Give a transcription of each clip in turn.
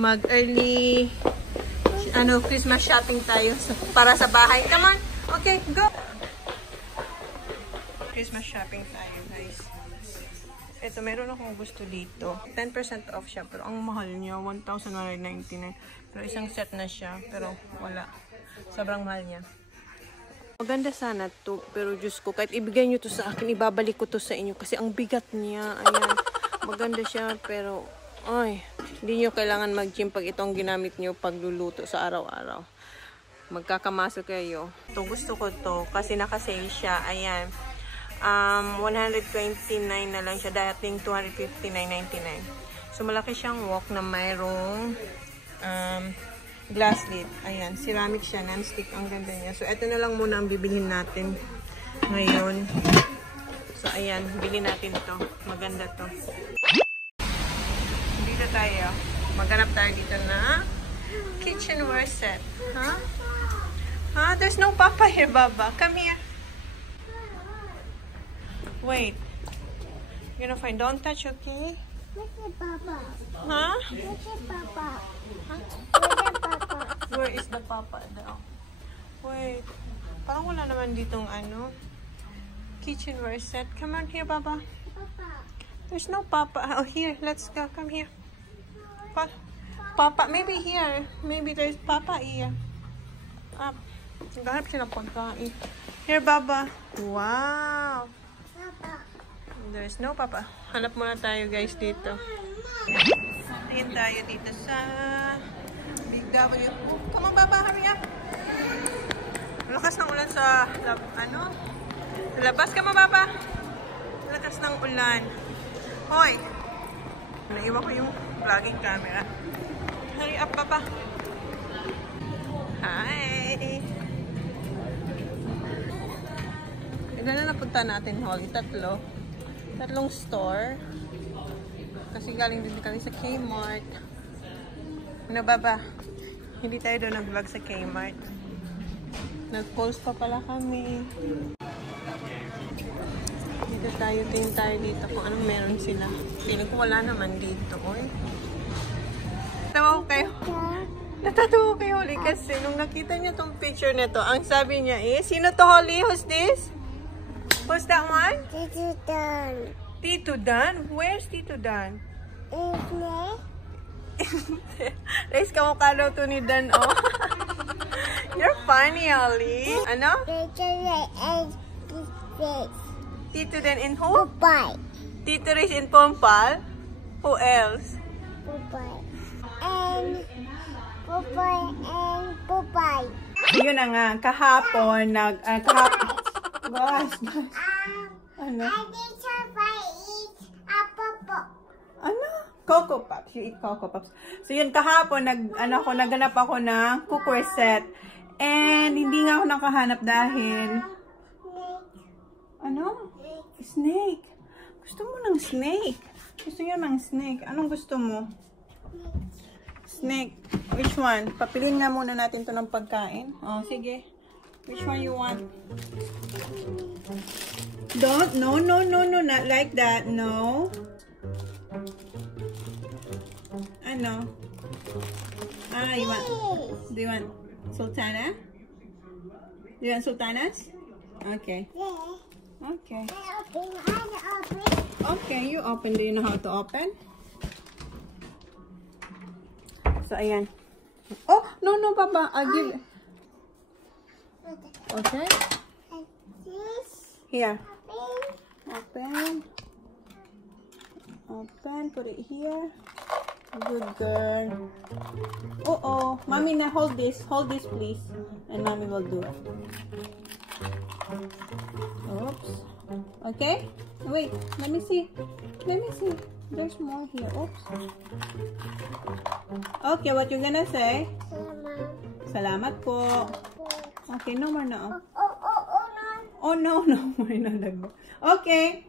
mag-early Christmas shopping tayo para sa bahay. Come on. Okay, go. Christmas shopping tayo, guys. Ito, meron akong gusto dito. 10% off siya, pero ang mahal niya, 1,199. Pero isang set na siya, pero wala. Sobrang mahal niya. Maganda sana to, pero Diyos ko, kahit ibigay nyo to sa akin, ibabalik ko to sa inyo kasi ang bigat niya. Ayan, maganda siya, pero ay, hindi nyo kailangan mag-gym pag itong ginamit nyo pagluluto sa araw-araw. Magkakamaso kayo. Ito, gusto ko to kasi naka-sale siya. Ayan. 129 na lang siya, dating 259.99. So, malaki siyang wok na mayroong glass lid. Ayan, ceramic siya, non-stick. Ang ganda niya. So, ito na lang muna ang bibilhin natin ngayon. So, ayan, bilhin natin to. Maganda to. Dito tayo. Maghanap tayo dito na kitchenware set. Huh? Huh? There's no papa here, Baba. Come here. Wait. You're gonna find. Don't touch, okay? Where's the papa? Huh? Where's the papa? Huh? Where's the papa? Where is the papa now? Wait. Parang wala naman ditong kitchenware set. Come on here, Baba. Papa. There's no papa. Oh, here. Let's go. Come here. Papa. Maybe here. Maybe there's papa here. Up. Naghanap siya ng pagkain. Here, Baba. Wow. There's no papa. Hanap muna tayo, guys, dito. Tingin tayo dito sa Big W. Oh, come on, Baba, hurry up. Lakas ng ulan sa sa labas. Come on, Baba. Lakas ng ulan. Hoy. Naiwan ko yung vlogging camera. Hurry up, Papa. Hi. Ilan na napunta natin, Holly? Tatlong store. Kasi galing din kami sa Kmart. Ano, Baba? Hindi tayo doon nag-vlog sa Kmart. Nag-post pa pala kami. Dito tayo, tingin tayo dito kung anong meron sila. Feeling ko wala naman dito, oy. Natatawa ko kayo, Holly, kasi nung nakita niya tong picture nito, ang sabi niya sino to, Holly? Who's this? Who's that one? Tito Dan. Tito Dan? Where's Tito Dan? Guys, kamukha daw to ni Dan, oh. You're funny, Holly. Ano? Tito Dan in who? Popeye. Tito Riz in Pompal? Who else? Popeye. And Popeye. Yun na nga, kahapon, gosh. Ano? I think Popeye eats a popo. Ano? Coco Pops. You eat Coco Pops. So yun, kahapon, naganap ako ng cookware set. And hindi nga ako nakahanap dahil ano? Snake. Gusto mo ng snake? Gusto nyo ng snake? Anong gusto mo? Snake. Which one? Papiliin nga muna natin to ng pagkain. Oh, sige. Which one you want? Don't. No. Not like that. No. Ano? You want? Do you want sultana? Do you want sultanas? Okay. Okay. Okay, you open. Do you know how to open? So, ayan. Oh, no, Papa. I'll give it. Okay. Here. Open. Put it here. Good girl. Uh-oh. Mommy, now hold this. Hold this, please. And Mommy will do it. Oops. Okay? Wait. Let me see. There's more here. Oops. Okay, what you gonna say? Salamat po. Okay, no more na. Oh, no more na. Okay.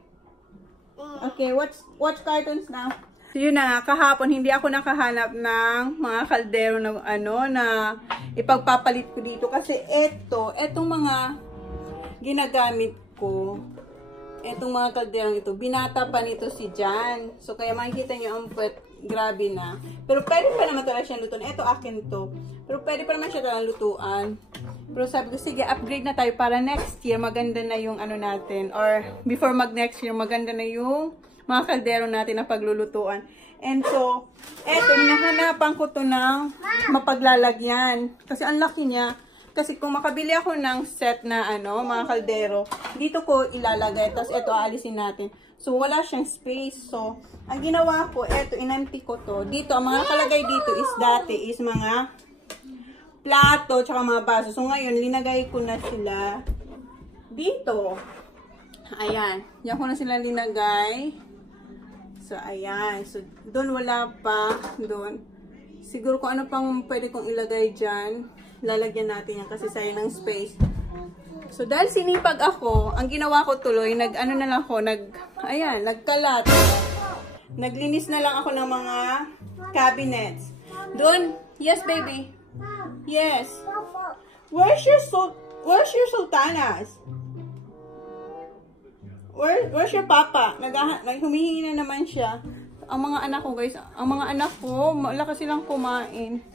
Okay, watch cartoons now. So, yun na nga, kahapon, hindi ako nakahanap ng mga kaldero na, na ipagpapalit ko dito. Kasi etong mga ginagamit ko, Itong mga kalderong ito, binata pa nito si Jan. So, kaya makikita nyo ang puwet, grabe na. Pero pwede pa naman talaga siya lutuan. Ito, akin to. Pero pwede pa naman siya talagang lutuan. Pero sabi ko, sige, upgrade na tayo para next year, maganda na yung ano natin. Or, before mag-next year, maganda na yung mga kaldero natin na paglulutuan. And so, eto, hinahanapan ko to ng mapaglalagyan. Kasi ang laki niya. Kasi kung makabili ako ng set na ano, mga kaldero, dito ko ilalagay. Tapos eto, aalisin natin. So, wala siyang space. So, ang ginawa ko, eto, inanti ko to. Dito, ang mga nakalagay dito is dati is mga plato, tsaka mga baso. So, ngayon, linagay ko na sila dito. Ayan. Diyan ko na sila linagay. So, ayan. So, doon wala pa. Doon. Siguro kung ano pang pwede kong ilagay dyan, lalagyan natin yan kasi sayang ng space. So, dahil sinipag ako, ang ginawa ko tuloy, nag-ano na lang ako, ayan, nagkalat. Naglinis na lang ako ng mga cabinets. Doon, yes, baby. Yes. Where's your sultanas? Where's your papa? Humihingi na naman siya. Ang mga anak ko, guys, ang mga anak ko, malakas silang kumain.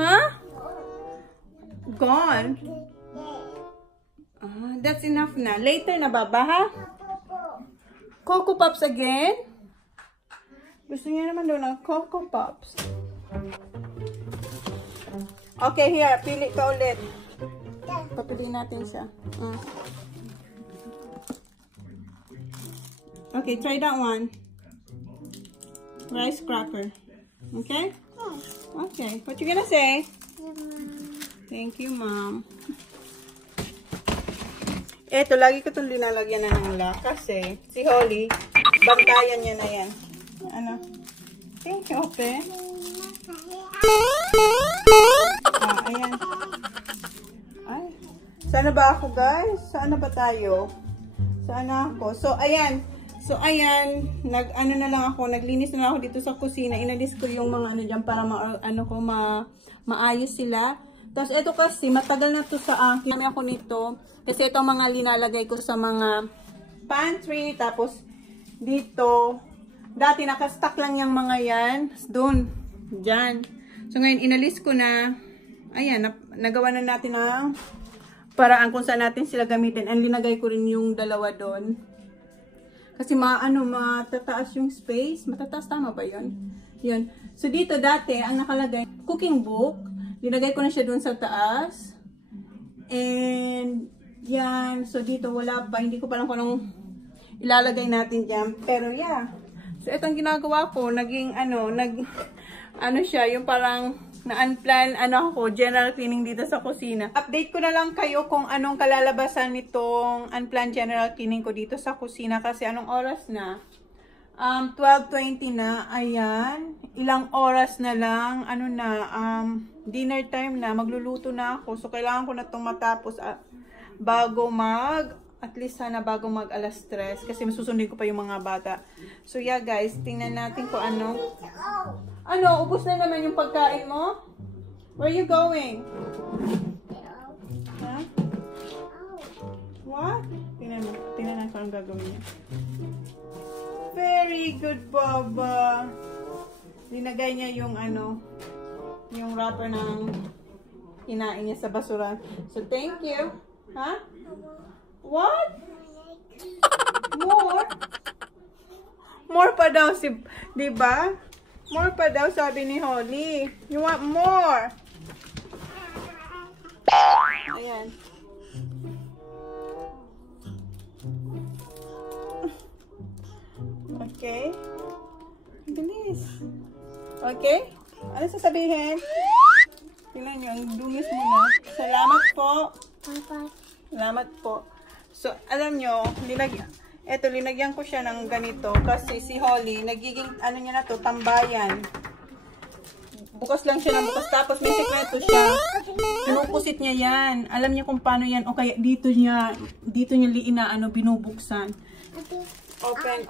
Ha? Gone? That's enough na. Later na, baba, ha? Coco Pops again? Gusto niya naman doon ng Coco Pops. Okay, here. Pili ka ulit. Papiliin natin siya. Okay, try that one. Rice cracker. Okay? Okay. What you gonna say? Thank you, Mom. Eto, lagi ko itong linalagyan na ng lock kasi si Holly, bantayan niya na yan. Ano? Thank you, Ope. Ayan. Ay. Sana ba ako, guys? Sana ba tayo? Sana ako. So, ayan. Nag-ano na lang ako, naglinis na lang ako dito sa kusina. Inalis ko yung mga ano dyan para maayos sila. Tapos, ito kasi, matagal na to sa akin. Kami ako nito. Kasi ito mga linalagay ko sa mga pantry. Tapos, dito, dati nakastock lang yung mga yan. Doon, dyan. So, ngayon, inalis ko na. Ayan, nagawa na natin ang paraan kung saan natin sila gamitin. And linagay ko rin yung dalawa doon. Kasi matataas yung space. Matataas, tama ba yun? Yun. So, dito dati, ang nakalagay, cooking book. Linagay ko na siya doon sa taas. And, yan. So, dito wala pa. Hindi ko pa lang kung anong ilalagay natin dyan. Pero, yeah. So, itong ginagawa ko, naging, siya, yung parang, na-unplan, general cleaning dito sa kusina. Update ko na lang kayo kung anong kalalabasan nitong unplanned general cleaning ko dito sa kusina. Kasi, anong oras na? 12:20 na. Ayan. Ilang oras na lang. Dinner time na. Magluluto na ako. So, kailangan ko na itong matapos bago at least sana bago mag 3:00. Kasi masusundin ko pa yung mga bata. So, yeah guys. Tingnan natin kung ano. Ubos na naman yung pagkain mo? Where are you going? Huh? What? Tingnan natin kung anong gagawin niya. Very good, Baba. Linagay niya yung yung wrapper ng kinain niya sa basura. So, thank you. Huh? What? More? More pa daw diba? More pa daw sabi ni Holly. You want more? Ayan. Okay. Bilis. Okay? Ano sasabihin? Tingnan nyo, ang dungis mo na. Salamat po. Salamat po. So, alam nyo, linagyan ko siya ng ganito kasi si Holly, nagiging, niya na to, tambayan. Bukas lang siya ng bukas. Tapos may sekreto siya. Pinupusit niya yan. Alam niya kung paano yan. O kaya dito niya binubuksan. Open.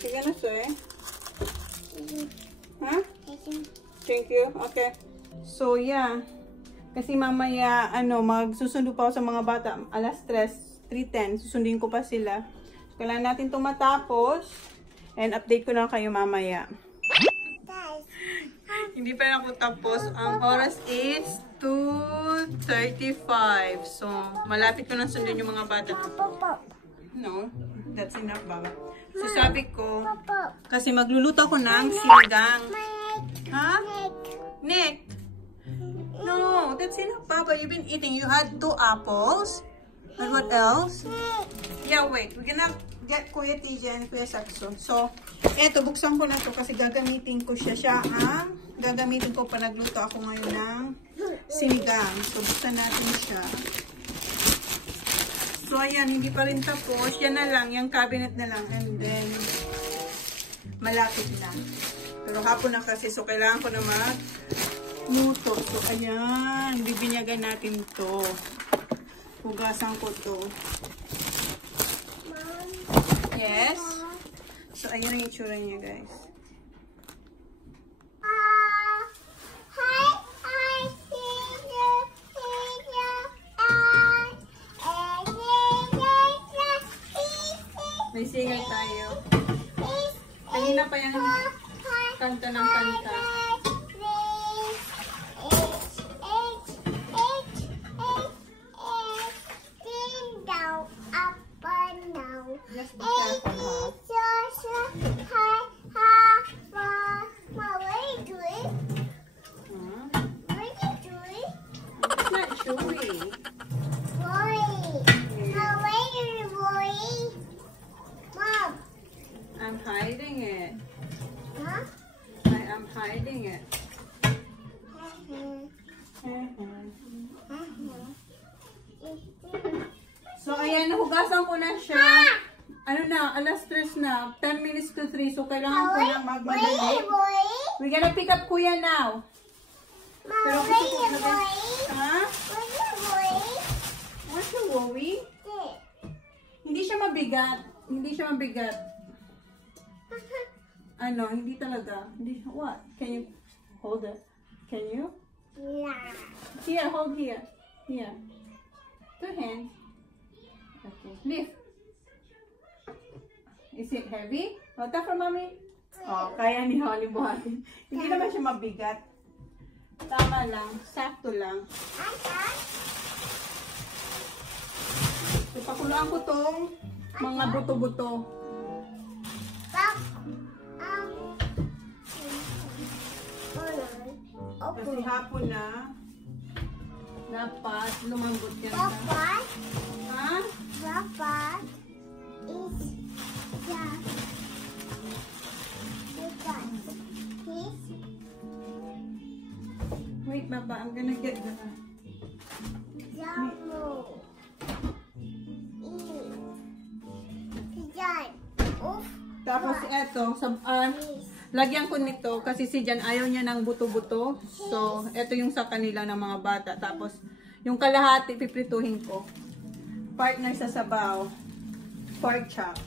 Sige na, sir. Huh? Thank you. Okay. So, yeah. Kasi mamaya, magsusundo pa ako sa mga bata. Alas 3:10. Susundin ko pa sila. So, kailangan natin ito matapos. And update ko na kayo mamaya. Hindi pa rin ako tapos. Ang oras is 2:35. So, malapit ko na sundin yung mga bata. No, that's enough, Baba. So, sabi ko, kasi magluluto ako ng sinigang. Ha? Nick? No, that's enough, Baba. You've been eating. You had 2 apples. And what else? Yeah, wait. We're gonna get Kuya TJ and Kuya Sakso. So, eto, buksan ko na to kasi gagamitin ko siya. Gagamitin ko pa nagluto ako ngayon ng sinigang. So, buksan natin siya. So, ayan, hindi pa rin tapos. Yan na lang, yung cabinet na lang. And then, malapit na. Pero hapon na kasi, so kailangan ko na magluto. So, ayan, bibinyagan natin to. Hugasan ko to. Yes. So, ayan ang itsura niya, guys. May singay tayo. Kanina pa yung kanta ng kanta. Just be careful, What are you doing? What are you doing? It's not chewy. Boy. How are you, boy? Mom. I'm hiding it. Huh? I am hiding it. So, ayan, nahugasan ko na siya. Ano na, alas 3 na. 10 minutes to 3. So, kailangan ko na magmadali. We're gonna pick up Kuya now. Pero kasi ko na... Ha? What's the worry? Hindi siya mabigat. Hindi siya mabigat. Ano, hindi talaga. Hindi, what? Can you hold it? Can you? Yeah. Here, hold here. Here. 2 hands. Okay. Lift. Is it heavy? Oh, tap for mommy. Oh, kaya ni Holly buhatin. Hindi naman siya mabigat. Tama lang. Sakto lang. So, pakuluan ko tong mga buto-buto. Kasi hapon na. Dapat lumambot yan. Dapat? Ha? Dapat is Wait, Baba. I'm gonna get the... Tapos eto, lagyan ko nito kasi si Jan ayaw niya ng buto-buto. So, eto yung sa kanila ng mga bata. Tapos, yung kalahati, piprituhin ko. Part na sa sabaw. Pork chop.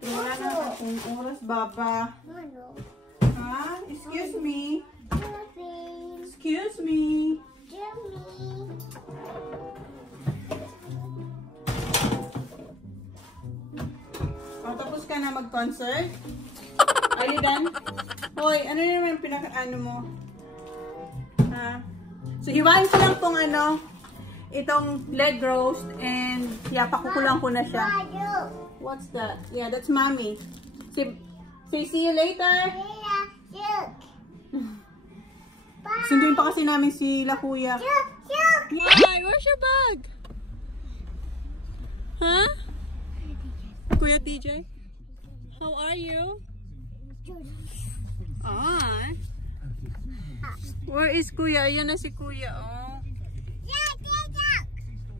Wala na akong oras, Baba. Ha? Excuse me. Excuse me. Tapos ka na mag-concert? Are you done? Hoy, ano naman yung pinaka-ano mo? Ha? So, hiwain ko lang tong itong leg roast and pakukulang ko na siya. What's that? Yeah, that's mommy. Say see you later. Sunduin pa kasi namin sila kuya. Why? Where's your bag? Huh? Kuya TJ? How are you? Where is Kuya? Ayan na si Kuya, oh.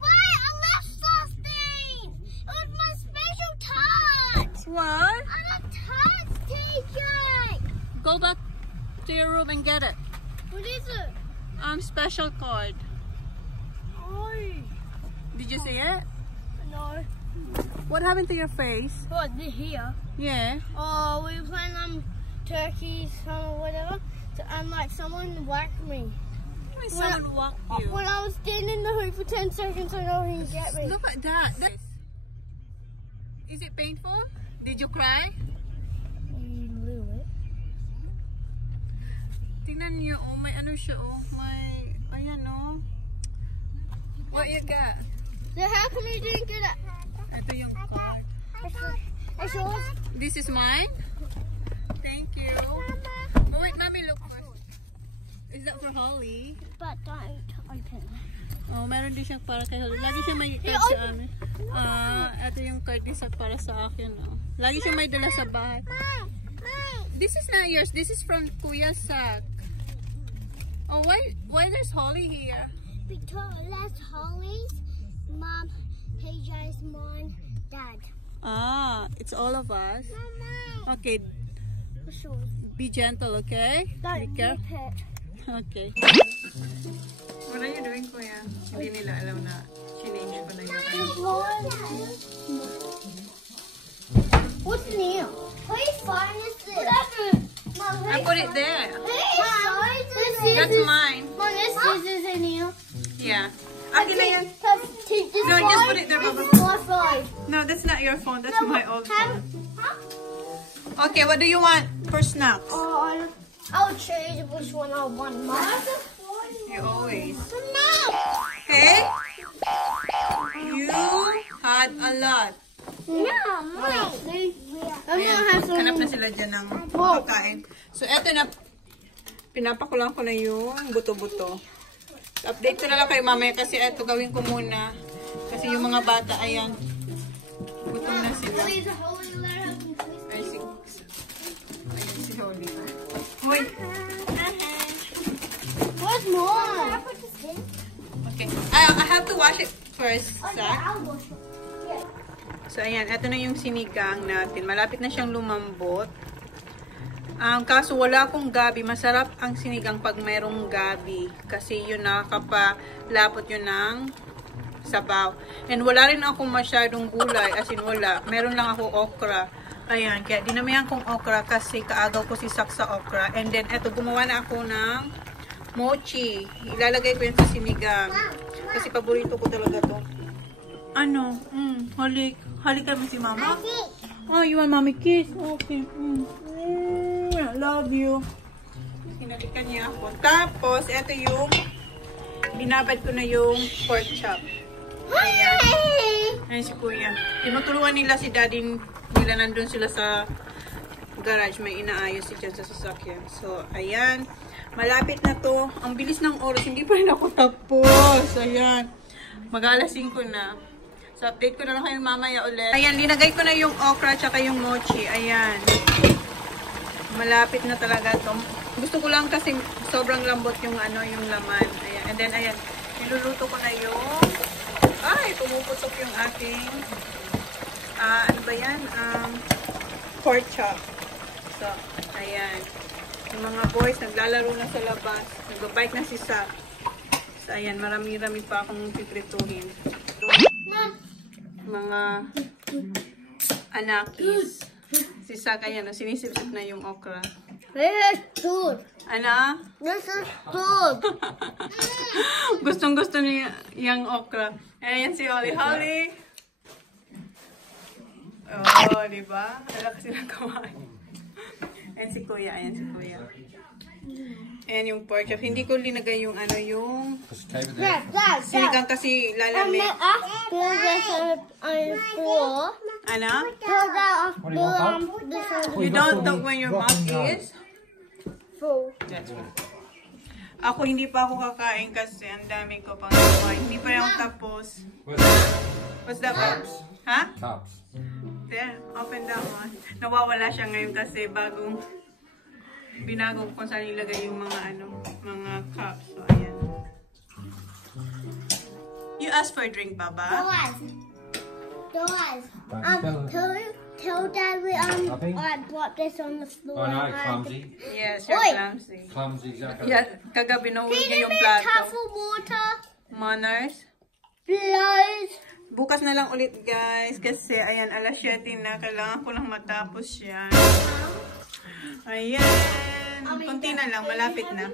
Why? I left something! It was my special touch! What? I'm a touch teacher! Go back to your room and get it. What is it? Special card. Oh. Did you see it? No. What happened to your face? What, here? Yeah. Oh, we were playing turkeys or whatever. And like someone whacked me. Someone walked you. When I was standing in the hoop for 10 seconds, I know he get me. Look at that. Is it painful? Did you cry? A little bit. Tingnan niyo, oh, may ano siya, oh, may, ayan, oh. What you got? So how come you didn't get it? Ito yung card. It's yours? This is mine? Thank you. Oh, wait, mommy, look first. Is that for Holly? But don't open. Oh, meron din siyang para kay Holly. Lagi siya may card sa amin. Ito yung card isa para sa akin, oh. Lagi siya may dala sa bahay. This is not yours. This is from Kuya's sack. Oh, why there's Holly here? Because that's Holly's mom, PJ's mom, dad. It's all of us. Mama. Okay, Sure. be gentle, okay? Don't Be careful. rip it. Okay. What are you doing, Kuya? Hindi nila alam na change ko na yung What's new? Please find this. I put it there. That's That's mine. Mom, this scissors in here. Yeah. Akin na yan. No, just put it there, Papa. My phone. No, that's not your phone. That's my old phone. Okay, what do you want for snacks? I'll choose which one I want. You always. No. Okay? You had a lot. No, Mom. Ayan, hanap na sila dyan ng pagkain. So, eto na. Pinapakulang ko na yung buto-buto. Update ko na lang kayo mamaya kasi eto gawin ko muna. Kasi yung mga bata, ayan. Gutom na sila. Ay, si Holly. Hoy! Where's more? Okay. I have to wash it first, Zach. So, ayan. Ito na yung sinigang natin. Malapit na siyang lumambot. Kaso wala akong gabi. Masarap ang sinigang pag mayroong gabi. Kasi yun nakakapalapot yun ng sabaw. And wala rin ako masyadong gulay. As in wala. Meron lang ako okra. Ayan. Kaya dinamihan kong okra kasi kaagaw ko si Sak sa okra. And then eto gumawa na ako ng mochi. Ilalagay ko yan sa sinigang. Kasi paborito ko talaga to. Ano? Halik kami si mama. Oh, you want mommy kiss? Okay. I love you. Hinalikan niya ako. Tapos, ito yung binabad ko na yung pork chop. Ayan. Ayan si Kuya. Tinutulungan nila si daddy nila, nandun sila sa garage. May inaayos si dyan sa sasakyan. So, ayan. Malapit na to. Ang bilis ng oras. Hindi pa rin ako tapos. Ayan. Mag-alas 5 na. So, update ko na lang kayo mamaya ulit. Ayan, linagay ko na yung okra tsaka yung mochi. Ayan. Malapit na talaga to. Gusto ko lang kasi sobrang lambot yung yung laman. Ayan. And then, ayan. Niluluto ko na yung pumuputok yung aking ano ba yan? Pork chop. So, ayan. Yung mga boys naglalaro na sa labas. Nagbabike na si Sak. So, ayan. Marami-rami pa akong piprituhin. Mga anakis. Si Sak, ayan, sinisip-sip na yung okra. This is good. Ano? This is good. Gustong-gusto niya yung okra. Ayan si Holly. Holly! Oh, diba? Wala kasi ng kamay. Ayan si Kuya. Ayan si Kuya. Ayan yung pork chop. Hindi ko linagay yung yung sinigang kasi lalamig. Ano? You don't know when your mouth is? That's right. Ako hindi pa ako kakain kasi ang dami ko pang kumain. Hindi pa rin ako tapos. What's that? Ha? Cups. There, open that one. Nawawala siya ngayon kasi bagong binago ko kung saan ilagay yung mga cups. So, ayan. You asked for a drink, Baba? Doors. Tell Dad I brought this on the floor. I know, clumsy. Yes, you're Oi. clumsy. Clumsy, exactly. Yeah, kagabi nahulog Can niya you yung make plato. cup of water? Manners. Blows. Bukas na lang ulit, guys. Kasi, ayan, alas 7 na. Kailangan ko lang matapos yan. Ayan. Konti na lang, malapit na.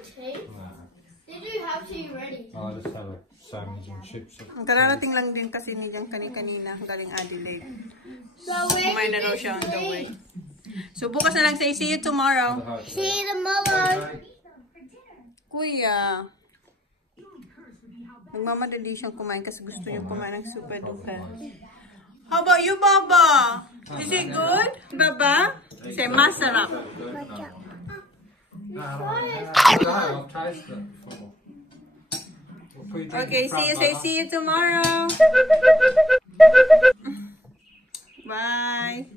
Did you have tea ready? I'll just have a sandwich and chips. Kararating lang din kasi ni Gang kanina galing Adelaide. So where Kumain na raw siya on the way. So bukas na lang say see you tomorrow. see you tomorrow. Kuya. Nagmamadali siyang kumain kasi gusto niya kumain ng super duper. How about you, Baba? Is it good? Baba? Say masarap. I've tasted it before. Okay, see you tomorrow. Bye.